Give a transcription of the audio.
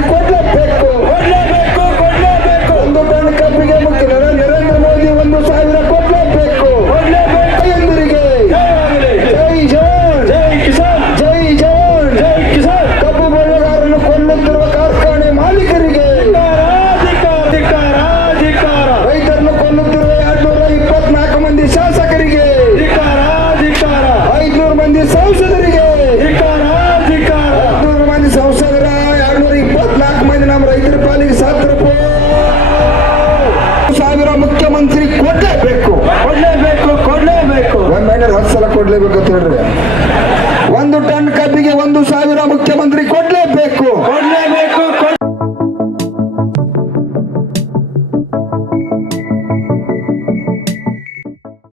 Con cuatro aspectos. ಮಂದಿ ನಮ್ಮ ರೈತರ ಪಾಲಿಗೆ ಸತ್ರಪ್ಪ ಸಾವಿರ ಮುಖ್ಯಮಂತ್ರಿ ಕೊಡ್ಲೇಬೇಕು. ಕೊಡ್ಲೇಬೇಕು ಕೊಡ್ಲೇಬೇಕು. ಮೈನರ್ ಹತ್ತು ಸಲ ಕೊಡ್ಲೇಬೇಕು ಅಂತ ಹೇಳ್ರಿ. ಒಂದು ಟನ್ ಕಬ್ಬಿಗೆ ಒಂದು ಸಾವಿರ ಮುಖ್ಯಮಂತ್ರಿ ಕೊಡ್ಲಿ